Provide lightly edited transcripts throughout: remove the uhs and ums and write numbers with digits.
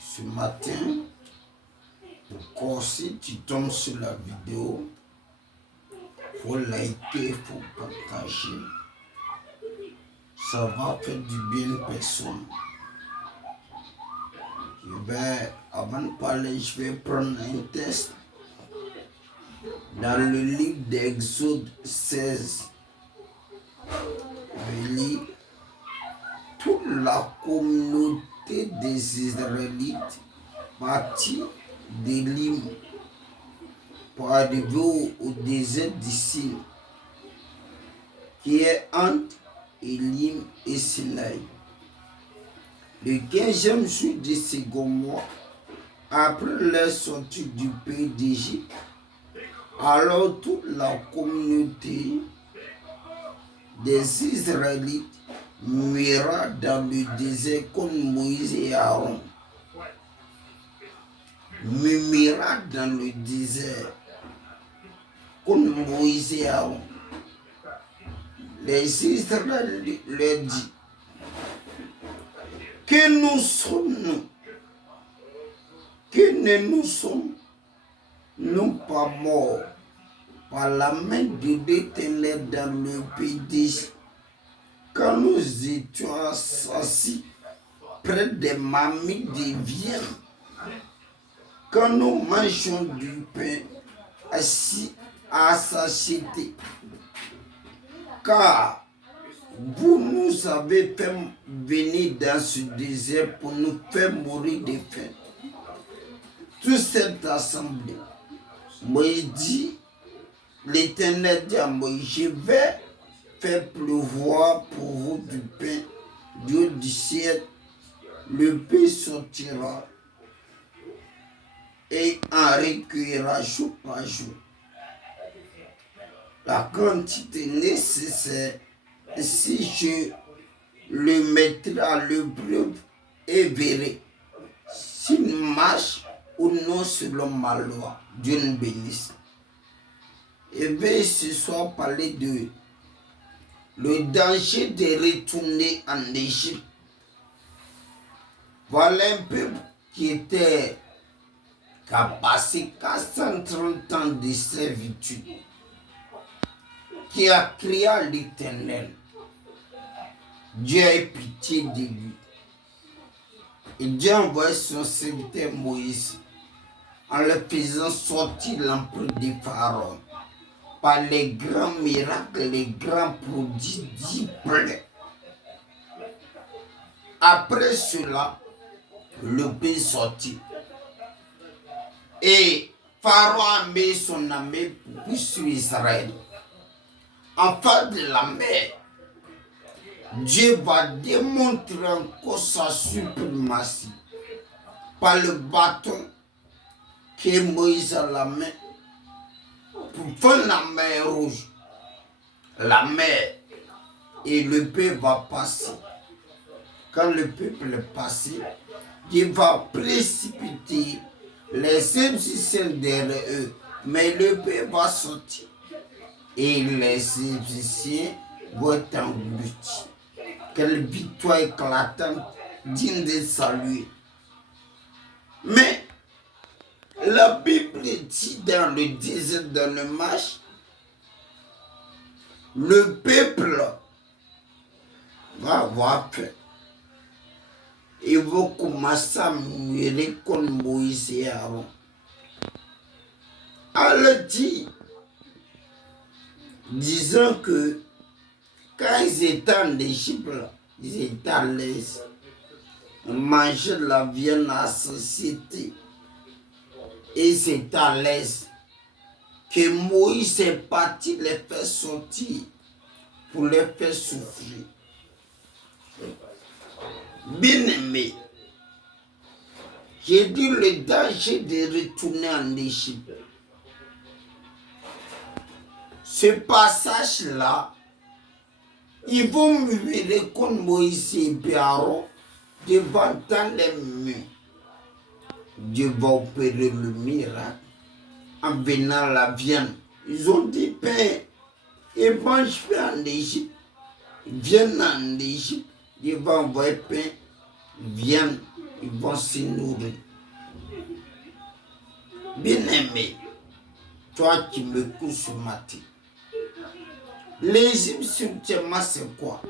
Ce matin, encore si tu tombes sur la vidéo, faut liker, faut partager. Ça va faire du bien à personne. Avant de parler, je vais prendre un test. Dans le livre d'Exode 16, je lis toute la communauté des Israélites partit d'Élim pour arriver au désert d'Issim, qui est entre Élim et Sinaï. Le 15e jour du second mois, après leur sortie du pays d'Égypte, alors toute la communauté des Israélites murmura dans le désert contre Moïse et Aaron. Murmura dans le désert contre Moïse et Aaron. Les Israélites leur dit: que nous sommes-nous? Que ne nous sommes-nous pas morts par la main de l'Éternel dans le pays d'Égypte, quand nous étions assis près des marmites de viande, quand nous mangeons du pain assis à satiété? Car vous nous avez fait venir dans ce désert pour nous faire mourir de faim. Toute cette assemblée, Moïse dit, l'Éternel dit à Moïse: je vais faire pleuvoir pour vous du pain du haut du ciel. Le pain sortira et en recueillera jour par jour la quantité nécessaire, si je le mettrai à l'épreuve et verrai s'il marche ou non selon ma loi. Dieu nous bénisse. Et bien, ce soir, parler de le danger de retourner en Égypte. Voilà un peuple qui a passé 430 ans de servitude, qui a crié à l'Éternel. Dieu a eu pitié de lui. Et Dieu a envoyé son serviteur Moïse en le faisant sortir l'empire de Pharaon par les grands miracles, les grands prodiges pleins. Après cela, le pays sortit. Et Pharaon a mis son armée pour poursuivre Israël. En face de la mer, Dieu va démontrer encore sa suprématie par le bâton que Moïse a la main pour faire la mer rouge. La mer et le peuple va passer. Quand le peuple est passé, Dieu va précipiter les Égyptiens derrière eux, mais le peuple va sortir et les Égyptiens vont être engloutis. Quelle victoire éclatante, digne de saluer. Mais la Bible dit dans le désert, dans le marche, le peuple va avoir peur. Ils vont commencer à murmurer contre Moïse et Aaron. Elle dit, disant que quand ils étaient en Égypte, ils étaient à l'aise. Ils mangeaient la viande à satiété. Et ils étaient à l'aise. Que Moïse est parti les faire sortir pour les faire souffrir. Bien-aimé, j'ai dit le danger de retourner en Égypte. Ce passage-là, ils vont murmurer contre Moïse et Aaron devant tant les murs. Dieu va opérer le miracle en venant la viande. Ils ont dit, Père, et mange pain en Égypte. Ils viennent en Égypte. Dieu va envoyer pain, ils viennent, ils vont se nourrir. Bien-aimé, toi qui m'écoutes ce matin, l'Égypte, subtilement, c'est quoi?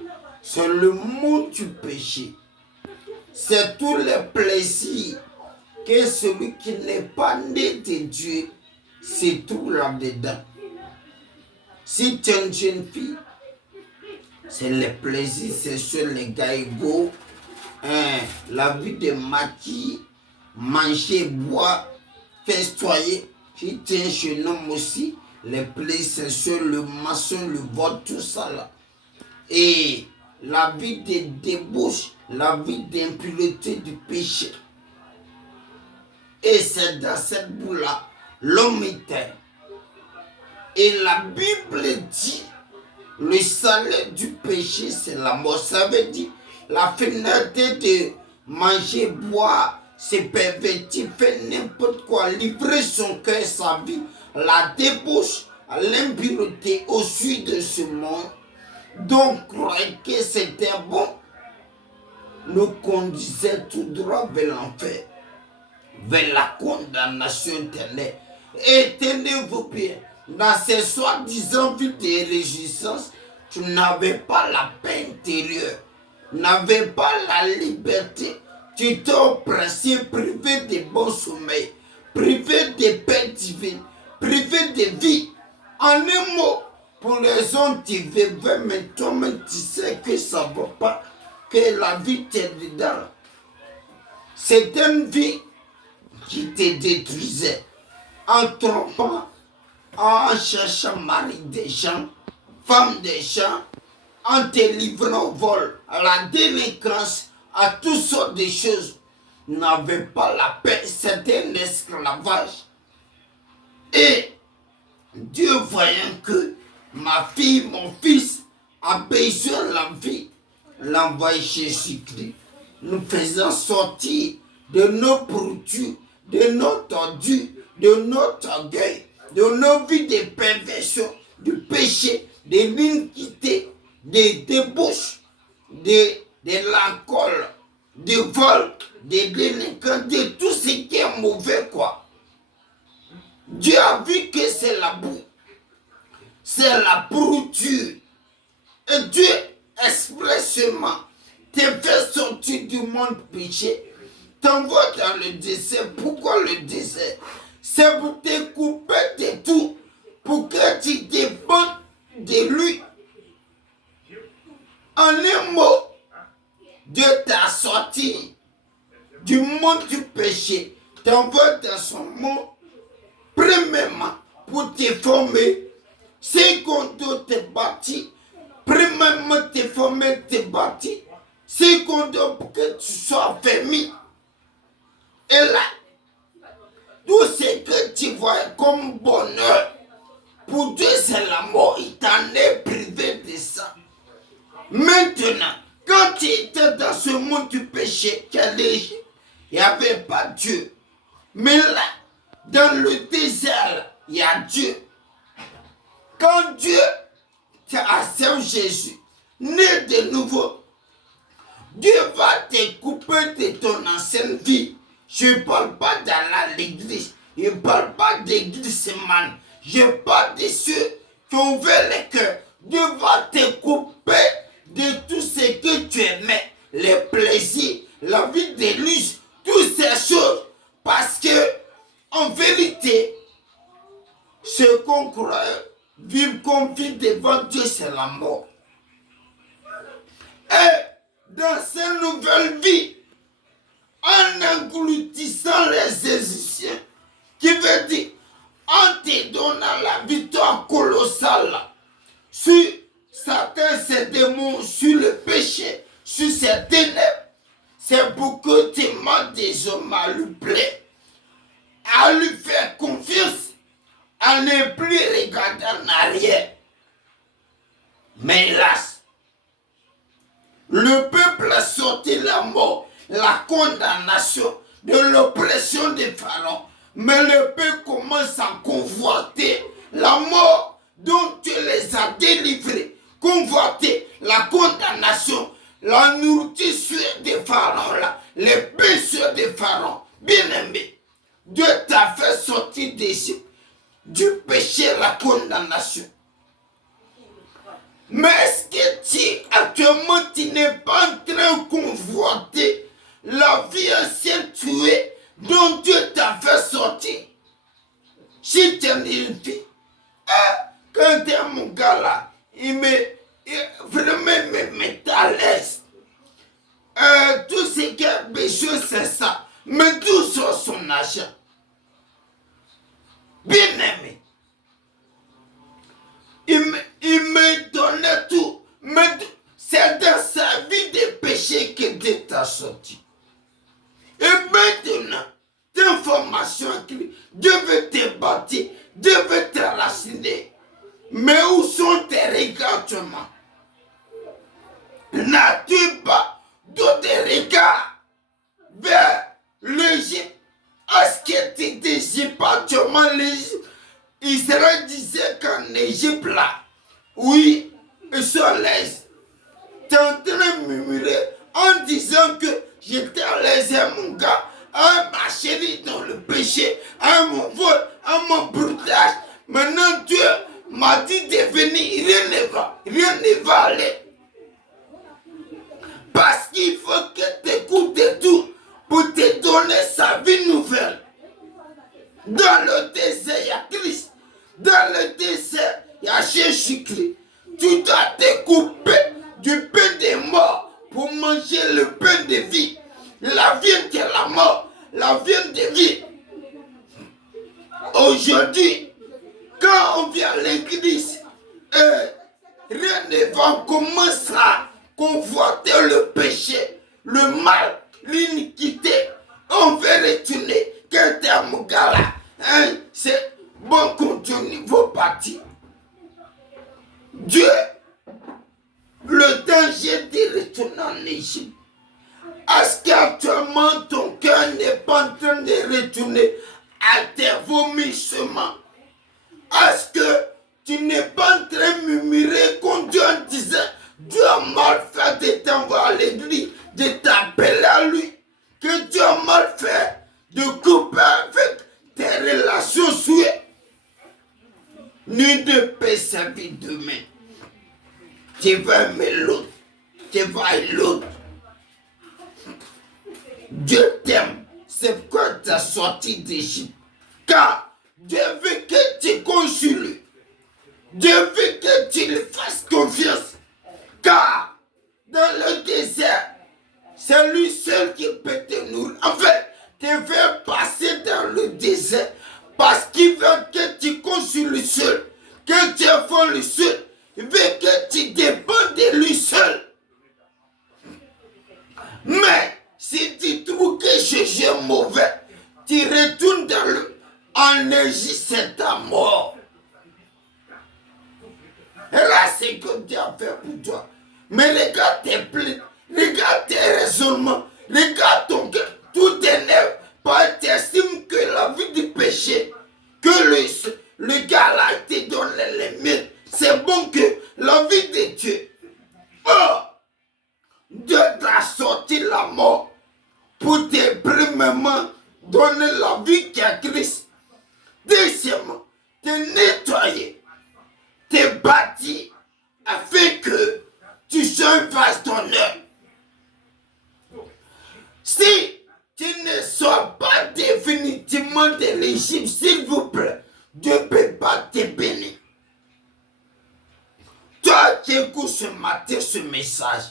C'est le monde du péché. C'est tous les plaisirs que celui qui n'est pas né de Dieu se trouve là-dedans. Si tu es une jeune fille, c'est les plaisirs sexuels, les gaïgots, la vie de maquille, manger, boire, festoyer. Si tu es un jeune homme aussi, les plaisirs sexuels, le maçon, le vol, tout ça là. Et la vie de débauche, la vie d'impureté du péché. Et c'est dans cette boue-là, l'homme était. Et la Bible dit, le salaire du péché, c'est la mort. Ça veut dire, la finalité de manger, boire, se pervertir, faire n'importe quoi, livrer son cœur, sa vie, la débauche, à l'impureté, au sud de ce monde. Donc, croire que c'était bon, nous conduisait tout droit vers l'enfer, vers la condamnation éternelle. Et tenez-vous bien, dans ces soi-disant vies de réjouissance, tu n'avais pas la paix intérieure, tu n'avais pas la liberté, tu étais oppressé, privé de bon sommeil, privé de paix divine, privé de vie. En un mot, pour les hommes, tu vivais, mais toi-même, tu sais que ça ne va pas, que la vie t'est dedans. C'est une vie qui te détruisait en trompant, en cherchant mari des gens, femme des gens, en te livrant au vol, à la délinquance, à toutes sortes de choses. N'avait pas la paix, c'était un esclavage. Et Dieu voyant que ma fille, mon fils a besoin de la vie, l'envoie Jésus-Christ, nous faisant sortir de nos pourritures, de notre ordure, de notre orgueil, de nos vies de perversion, du péché, de l'iniquité, de débauche, de l'alcool, de vol, de délinquance, de tout ce qui est mauvais, quoi. Dieu a vu que c'est la boue, c'est la pourriture. Et Dieu expressément te fait sortir du monde péché, t'envoie dans le désert. Pourquoi le désert? C'est pour te couper de tout, pour que tu dépendes de lui. En un mot, Dieu t'a sorti du monde du péché, t'envoie dans son monde, premièrement, pour te former, secondo te bâtir, premièrement te former, te bâtir, secondo pour que tu sois fermé. Et là, tout ce que tu vois comme bonheur, pour Dieu c'est la mort, il t'en est privé de ça. Maintenant, quand tu étais dans ce monde du péché, il n'y avait pas Dieu. Mais là, dans le désert, il y a Dieu. Quand Dieu t'a accepté Jésus, né de nouveau, Dieu va te couper de ton ancienne vie. Je ne parle pas dans l'église. Je ne parle pas d'église man. Je parle de ceux qui ont ouvert le cœur. Dieu va te couper de tout ce que tu aimais. Les plaisirs, la vie de luxe, toutes ces choses. Parce que, en vérité, ce qu'on croit vivre comme vie devant Dieu, c'est la mort. Et dans cette nouvelle vie, en engloutissant les Égyptiens, qui veut dire en te donnant la victoire colossale sur certains ces démons, sur le péché, sur ces ténèbres, c'est pour que tu demandes des hommes à lui plaire, à lui faire confiance, à ne plus regarder en arrière. Mais hélas, le peuple a sorti la mort, la condamnation de l'oppression des pharaons. Mais le peuple commence à convoiter la mort dont tu les as délivrés. Convoiter la condamnation, la nourriture des pharaons, là, les péchés des pharaons. Bien-aimé, Dieu t'a fait sortir d'Égypte, du péché, la condamnation. Mais est-ce que actuellement, tu n'es pas en train de convoiter la vie ancienne tuée dont Dieu t'a fait sortir? Si tu es une fille, quand tu es mon gars là, vraiment me met à l'aise. Tout ce qui est péché, c'est ça. Mais tout sur son argent. Bien aimé. Il me donnait tout. Mais c'est dans sa vie de péché que Dieu t'a sorti. Et maintenant, d'informations écrites, Dieu veut te bâtir, Dieu veut te raciner. Mais où sont tes regards actuellement? N'as-tu pas d'autres regards vers l'Égypte? Est-ce que tu ne désires pas actuellement l'Égypte? Israël disait qu'en Égypte là, oui, ils sont l'aise. Tu es en train de murmurer en disant que j'étais à l'aise, mon gars, à ma chérie dans le péché, à mon vol, à mon brutage. Maintenant Dieu m'a dit de venir, rien ne va aller. Parce qu'il faut que tu écoutes tout pour te donner sa vie nouvelle. Dans le désert, il y a Christ. Dans le désert, il y a Jésus-Christ. Tu dois te couper du pain des morts pour manger le pain de vie. La viande de la mort, la viande de vie. Aujourd'hui, quand on vient à l'église, rien ne va commencer à convoiter le péché, le mal, l'iniquité. On veut retourner. Quand t'es mon gars là, c'est bon continue vos parties. Dieu, le danger de retourner en Égypte. Est-ce qu'actuellement ton cœur n'est pas en train de retourner à tes vomissements? Est-ce que tu n'es pas en train de murmurer contre Dieu en disant Dieu a mal fait de t'envoyer à l'église, de t'appeler à lui, que Dieu a mal fait de couper avec tes relations souillées? Nul ne peut servir demain. Tu vas aimer l'autre, tu vas aimer l'autre. Dieu t'aime, c'est pourquoi tu as sorti d'Égypte. Car Dieu veut que tu consules. Dieu veut que tu lui fasses confiance. Car dans le désert, c'est lui seul qui peut te nourrir. En fait, tu veux passer dans le désert parce qu'il veut que tu consules seul, que tu fasses le seul. Il veut que tu dépendes de lui seul. Mais si tu trouves que Jésus est mauvais, tu retournes en Égypte, c'est ta mort. Et là, c'est que Dieu a fait pour toi. Mais regarde tes plaintes, regarde tes raisonnements, regarde ton cœur, tout t'énerve. Parce que tu estimes que la vie du péché, que le gars là te donne les miettes, c'est bon que la vie de Dieu. Oh, Dieu t'a sorti la mort pour te premièrement donner la vie qui a Christ. Deuxièmement, te nettoyer, te bâtir afin que tu sois une vase d'honneur. Si tu ne sois pas définitivement de l'Égypte, s'il vous plaît, Dieu ne peut pas te bénir. Toi qui écoutes ce matin ce message,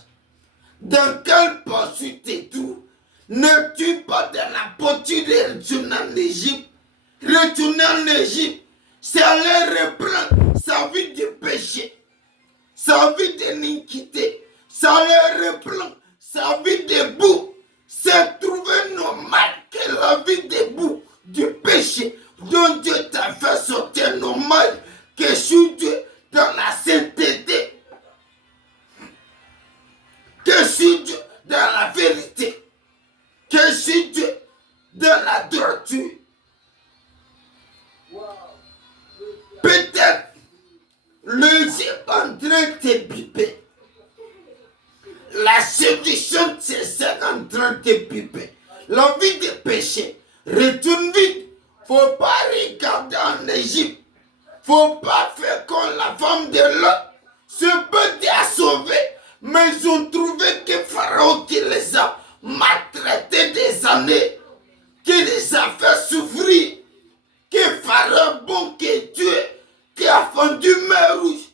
dans quelle poursuite tu trouves? N'es-tu pas dans la posture de retourner en Égypte? Retourner en Égypte, c'est aller reprendre sa vie de péché, sa vie d'iniquité, c'est aller reprendre sa vie de boue. C'est trouver normal que la vie de boue du péché dont Dieu t'a fait sortir normal que sur Dieu dans la sainteté, que sur Dieu dans la vérité, que sur Dieu dans la droiture. Peut-être le Dieu est en train de te biper. La tu chantes ces sacs en train de piper, l'envie de pécher, retourne vite. Faut pas regarder en Égypte. Faut pas faire comme la femme de l'autre. Ce petit a sauvé, mais ils ont trouvé que Pharaon qui les a maltraités des années, qui les a fait souffrir, que Pharaon bon que Dieu, qui a fendu mer rouge.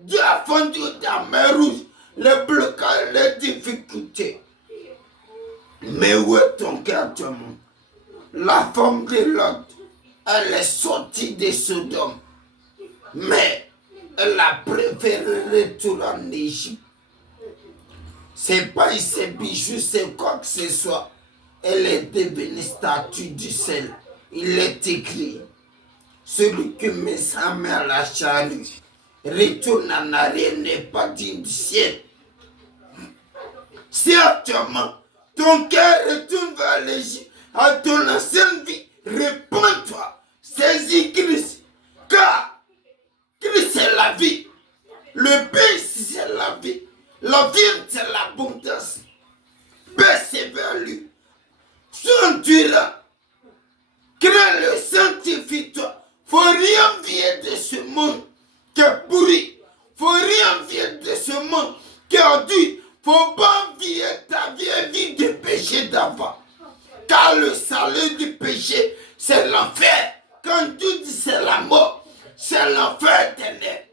Dieu a fendu la mer rouge, les blocages, les difficultés. Mais où est ton cœur, tout le monde? La femme de l'autre, elle est sortie de Sodome. Mais elle a préféré retourner en Égypte. C'est pas ses bijoux, c'est quoi que ce soit. Elle est devenue statue du sel. Il est écrit, celui qui met sa main à la charrue retourne en arrière n'est pas digne du ciel. Si actuellement ton cœur retourne vers l'Égypte, à ton ancienne vie, répands-toi, saisis Christ, car Christ c'est la vie. Le pain c'est la vie. La vie c'est l'abondance. Baissez vers lui. Sois endurant. Crains-le, sanctifie-toi. Faut rien envier de ce monde qui est pourri. Faut rien envier de ce monde qui est ordi. Faut pas envier ta vieille vie de péché d'avant. Car le salaire du péché, c'est l'enfer. Quand Dieu dit c'est la mort, c'est l'enfer éternel.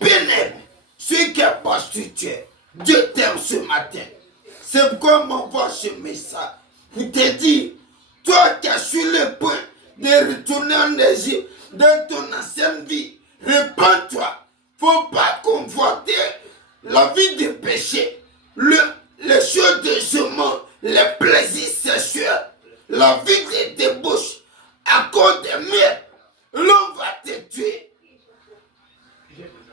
Bien-aimé, celui qui est pas structuré, Dieu t'aime ce matin. C'est pourquoi m'envoie ce message. Pour te dire, toi qui es sur le point de retourner en Égypte, de ton ancienne vie, répands-toi. Faut pas convoiter la vie de péché, les choses de ce monde, les plaisirs sexuels, la vie de débauche, à cause des miettes, l'on va te tuer.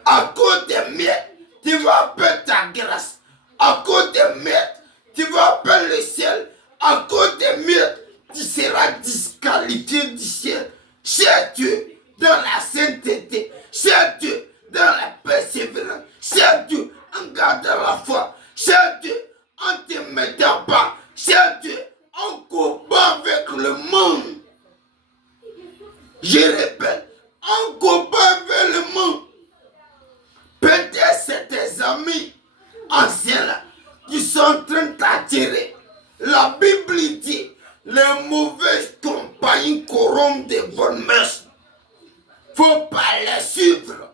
À cause des miettes, tu vas perdre ta grâce. À cause des miettes, tu vas perdre le ciel. À cause des miettes, tu seras disqualifié du ciel. Cher Dieu, dans la sainteté. Cher Dieu, dans la persévérance. Cher Dieu, en gardant la foi. Cher Dieu, en te mettant pas. Cher Dieu, en combat avec le monde. Je répète, en combat avec le monde. Peut-être c'est tes amis anciens là qui sont en train d'attirer. La Bible dit, les mauvaises compagnies corrompent des bonnes mœurs. Faut pas les suivre.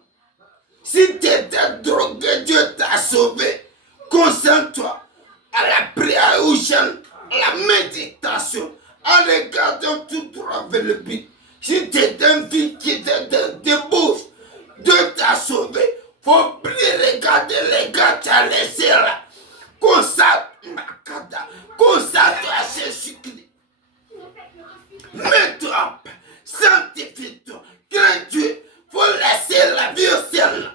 Si tu étais drogué, Dieu t'a sauvé. Concentre-toi à la prière au jeûne, à la méditation, en regardant tout droit vers le but. Si tu étais une fille qui était de débauche, Dieu t'a sauvé. Faut plus regarder les gars qui as laissé là. Consacre-toi à Jésus-Christ. Mets-toi en paix. Sanctifie-toi. Crains Dieu. Faut laisser la vie au ciel.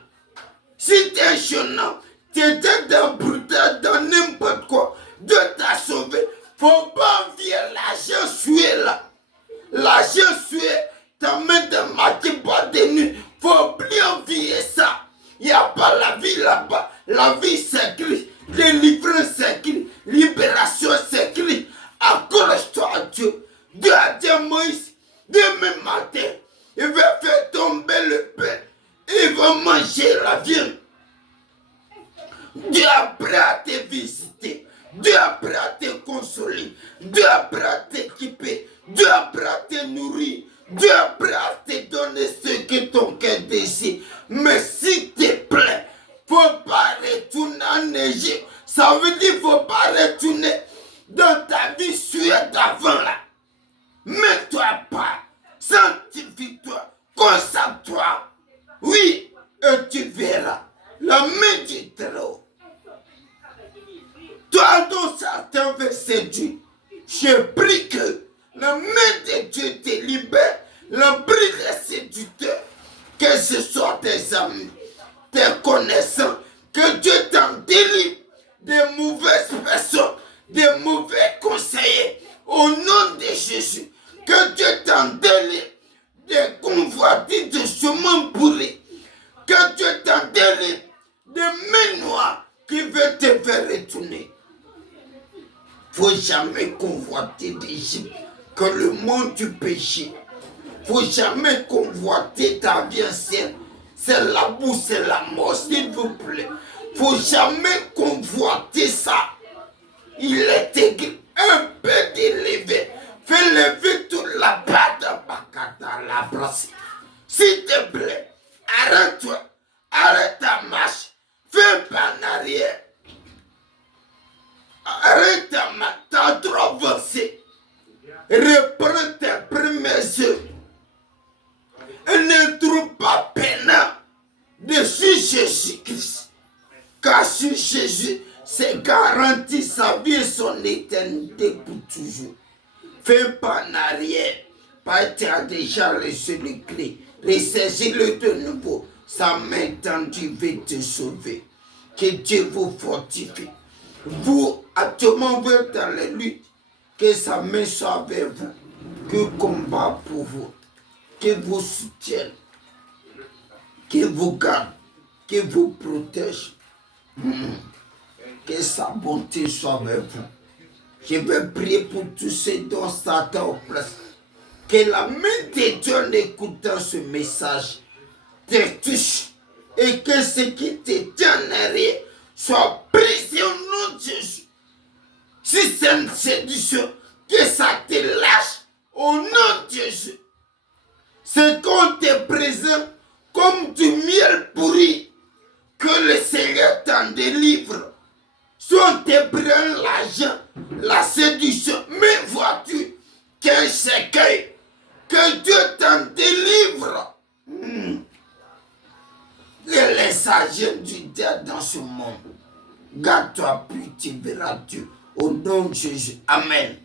Si tu es jeune, tu étais dans brutal, dans n'importe quoi. Dieu t'a sauvé. Faut pas envier l'argent sué là. L'argent sué t'amène de matin, pas de nuit. Faut plus envier ça. Il n'y a pas la vie là-bas. La vie c'est Christ. Délivrance c'est Christ. Libération c'est Christ. Accroche-toi à Dieu. Dieu a dit à Moïse, demain matin, il va faire tomber le pain. Il va manger la viande. Dieu a prêt à te visiter. Dieu a prêt à te consoler. Dieu a prêt à t'équiper. Dieu a prêt à te nourrir. Dieu est prêt à te donner ce que ton cœur désire. Mais s'il te plaît, faut pas retourner en Égypte. Ça veut dire qu'il ne faut pas retourner dans ta vie suède d'avant là. Mets-toi pas. Sanctifie-toi. Consacre-toi. Oui, et tu verras la main du Très-Haut. Toi dont certains veulent séduire, je prie que la main de Dieu te libère. L'abri des séducteurs, que ce soit tes amis, tes connaissants, que Dieu t'en délivre des mauvaises personnes, des mauvais conseillers. Au nom de Jésus, que Dieu t'en délivre des convoitises de chemin pourri. Que Dieu t'en délivre des mains noires qui veulent détourner. Faut jamais convoiter d'Égypte que le monde du péché. Faut jamais convoiter ta vie ancienne. C'est la boue, c'est la mort, s'il vous plaît. Faut jamais convoiter ça. Il est écrit un peu d'élevé. Fais lever toute la pâte à la brasse. S'il te plaît, arrête-toi. Arrête ta marche. Fais pas en arrière. Arrête ta marche. T'as trop avancé. Reprends tes premières œuvres. Et ne trouve pas peinant dessus Jésus-Christ. Car sur Jésus, c'est garanti sa vie et son éternité pour toujours. Fais pas en arrière. Parce que tu as déjà reçu les clés. Ressaisis-le de nouveau. Sa main tendue va te sauver. Que Dieu vous fortifie. Vous, actuellement, vous êtes dans les luttes. Que sa main soit avec vous. Que combat pour vous. Que vous soutienne. Que vous garde. Que vous protège. Que sa bonté soit avec vous. Je vais prier pour tous ceux dont Satan oppresse. Que la main de Dieu en écoutant ce message te touche. Et que ce qui te tient en arrière soit brisé au nom de Jésus. Si c'est une séduction, que ça te lâche au nom de Jésus. C'est qu'on te présente comme du miel pourri. Que le Seigneur t'en délivre. Soit on te prend l'argent, la séduction, mais vois-tu qu'un cercueil, que Dieu t'en délivre. Et les agents du diable dans ce monde. Garde-toi, puis tu verras Dieu. Au nom de Jésus. Amen.